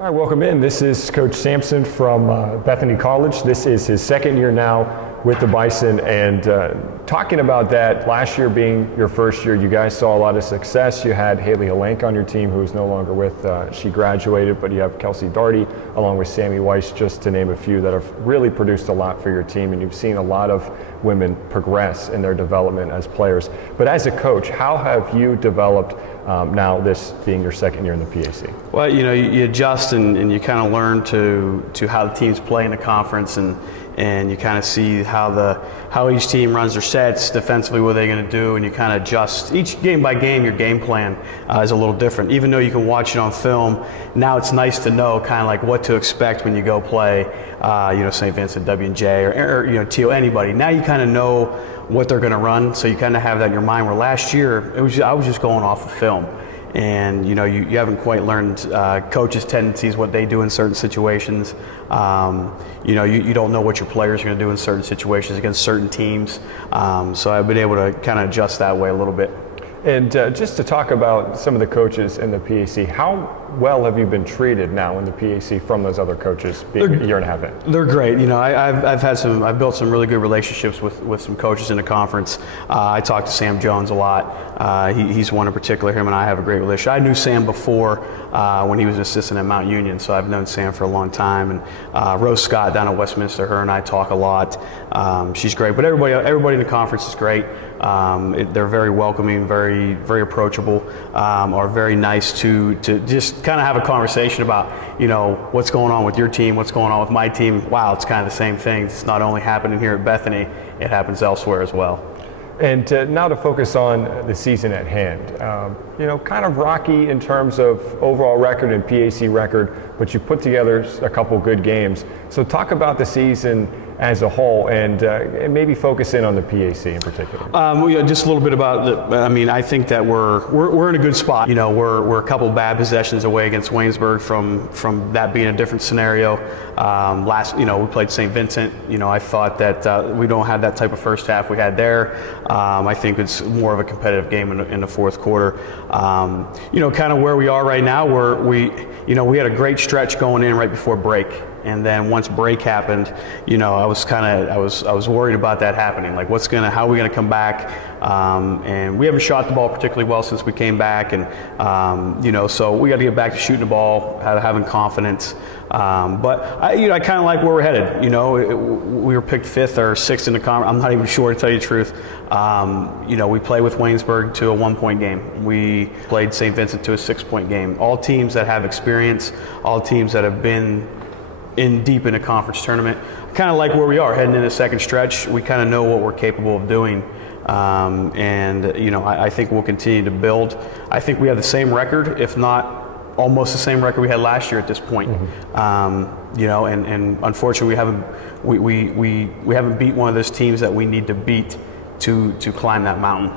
All right, welcome in. This is Coach Sansom from Bethany College. This is his second year now with the Bison, and talking about that, last year being your first year, you guys saw a lot of success. You had Haley Halenka on your team, who is no longer with, she graduated, but you have Kelsey Daugherty along with Sammy Weiss, just to name a few, that have really produced a lot for your team, and you've seen a lot of women progress in their development as players. But as a coach, how have you developed now, this being your second year in the PAC? Well, you adjust and you kind of learn to how the teams play in the conference, and you kind of see how each team runs their sets defensively, what they're going to do, and you kind of adjust each game by game. Your game plan is a little different, even though you can watch it on film. Now it's nice to know kind of like what to expect when you go play St. Vincent, W&J, or TO, anybody. Now you kind of know what they're going to run, so you kind of have that in your mind. Where last year I was just going off of film, and you haven't quite learned coaches' tendencies, what they do in certain situations. You don't know what your players are going to do in certain situations against certain teams. So I've been able to kind of adjust that way a little bit. And just to talk about some of the coaches in the PAC, how well have you been treated now in the PAC from those other coaches being a year and a half in? They're great. I've built some really good relationships with some coaches in the conference. I talk to Sam Jones a lot. He's one in particular. Him and I have a great relationship. I knew Sam before when he was an assistant at Mount Union, so I've known Sam for a long time. And Rose Scott down at Westminster, her and I talk a lot. She's great. But everybody in the conference is great. They're very welcoming, very approachable, are very nice to just kind of have a conversation about what's going on with your team, what's going on with my team. Wow, it's kind of the same thing. It's not only happening here at Bethany, it happens elsewhere as well. And now to focus on the season at hand, kind of rocky in terms of overall record and PAC record, but you put together a couple good games. So talk about the season as a whole, and maybe focus in on the PAC in particular. Just a little bit about I think that we're in a good spot. We're a couple bad possessions away against Waynesburg from that being a different scenario. We played St. Vincent. I thought that we don't have that type of first half we had there. I think it's more of a competitive game in the fourth quarter. Kind of where we are right now, we had a great stretch going in right before break. And then once break happened, I was worried about that happening. Like, how are we gonna come back? And we haven't shot the ball particularly well since we came back, and so we got to get back to shooting the ball, having confidence. But I kind of like where we're headed. We were picked 5th or 6th in the conference. I'm not even sure, to tell you the truth. We played with Waynesburg to a 1-point game. We played St. Vincent to a 6-point game. All teams that have experience, all teams that have been deep in a conference tournament. Kind of like where we are heading into the second stretch. We kind of know what we're capable of doing, I think we'll continue to build. I think we have the same record, if not almost the same record we had last year at this point. Mm-hmm. And unfortunately we haven't beat one of those teams that we need to beat to climb that mountain.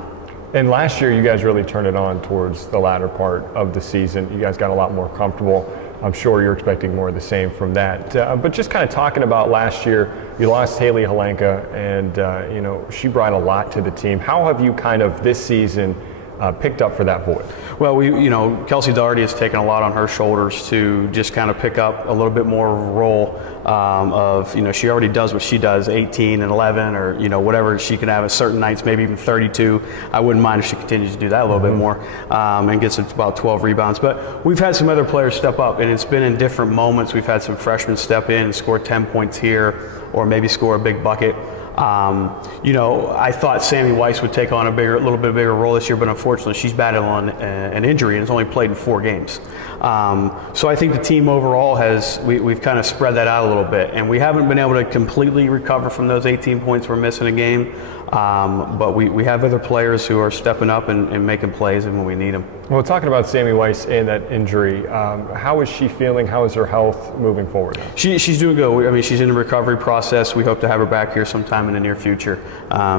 And last year you guys really turned it on towards the latter part of the season. You guys got a lot more comfortable. I'm sure you're expecting more of the same from that. But just kind of talking about last year, you lost Haley Halenka, and she brought a lot to the team. How have you kind of this season picked up for that void? Well, Kelsey Daugherty has taken a lot on her shoulders to just kind of pick up a little bit more of a role she already does what she does, 18 and 11, or whatever she can have at certain nights, maybe even 32. I wouldn't mind if she continues to do that a little bit more, and gets about 12 rebounds. But we've had some other players step up, and it's been in different moments. We've had some freshmen step in and score 10 points here, or maybe score a big bucket. I thought Sammy Weiss would take on a little bit bigger role this year, but unfortunately she's battling an injury and has only played in 4 games. So I think the team overall we've kind of spread that out a little bit, and we haven't been able to completely recover from those 18 points we're missing a game. But we have other players who are stepping up and making plays when we need them. Well, talking about Sammy Weiss and that injury, how is she feeling? How is her health moving forward? She's doing good. She's in the recovery process. We hope to have her back here sometime in the near future.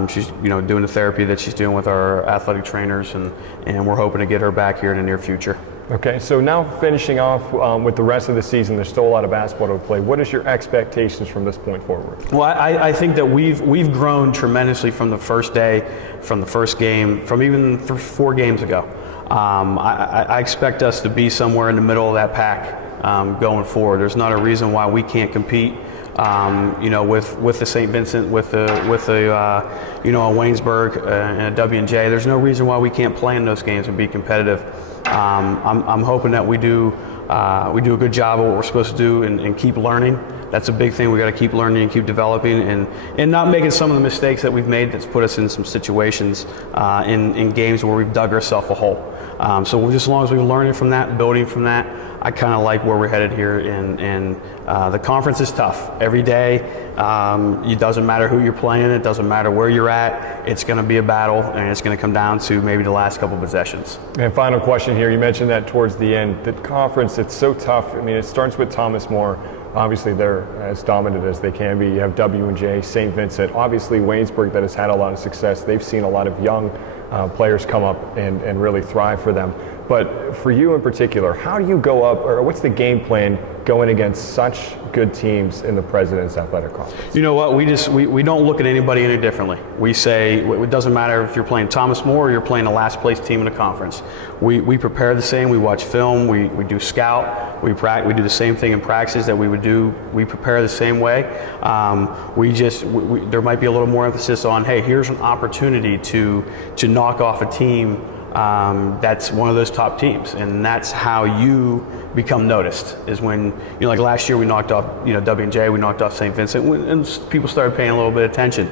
She's doing the therapy that she's doing with our athletic trainers, and we're hoping to get her back here in the near future. Okay, so now finishing off with the rest of the season, there's still a lot of basketball to play. What is your expectations from this point forward? Well, I think that we've grown tremendously from the first day, from the first game, from even 4 games ago. I expect us to be somewhere in the middle of that pack going forward. There's not a reason why we can't compete. With the St. Vincent, with the a Waynesburg and a W&J, there's no reason why we can't play in those games and be competitive. I'm hoping that we do a good job of what we're supposed to do and keep learning. That's a big thing. We got to keep learning and keep developing and not making some of the mistakes that we've made that's put us in some situations in games where we've dug ourselves a hole. So just as long as we're learning from that, building from that, I kind of like where we're headed here. And the conference is tough every day. It doesn't matter who you're playing. It doesn't matter where you're at. It's going to be a battle, and it's going to come down to maybe the last couple possessions. And final question here. You mentioned that towards the end, the conference, it's so tough. I mean, it starts with Thomas More. Obviously, they're as dominant as they can be. You have W&J, St. Vincent, obviously Waynesburg that has had a lot of success. They've seen a lot of young players come up and really thrive for them. But for you in particular, how do you go up, or what's the game plan going against such good teams in the President's Athletic Conference? You know what? We don't look at anybody any differently. We say it doesn't matter if you're playing Thomas More or you're playing the last place team in the conference. We prepare the same. We watch film. We do scout. We do the same thing in practices that we would do. We prepare the same way. There might be a little more emphasis on, hey, here's an opportunity to knock off a team that's one of those top teams, and that's how you become noticed. Is when like last year we knocked off W&J, we knocked off St. Vincent, and people started paying a little bit of attention.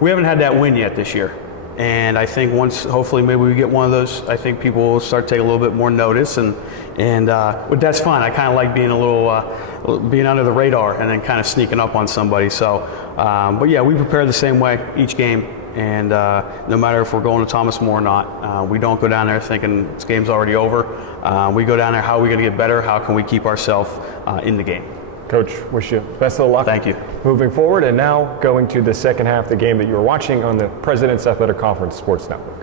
We haven't had that win yet this year, and I think once hopefully maybe we get one of those, I think people will start taking a little bit more notice, but that's fine. I kind of like being a little being under the radar and then kind of sneaking up on somebody. So, but yeah, we prepare the same way each game. And no matter if we're going to Thomas More or not, we don't go down there thinking this game's already over. We go down there, how are we going to get better? How can we keep ourselves in the game? Coach, wish you best of luck. Thank you. Moving forward, and now going to the second half of the game that you were watching on the President's Athletic Conference Sports Network.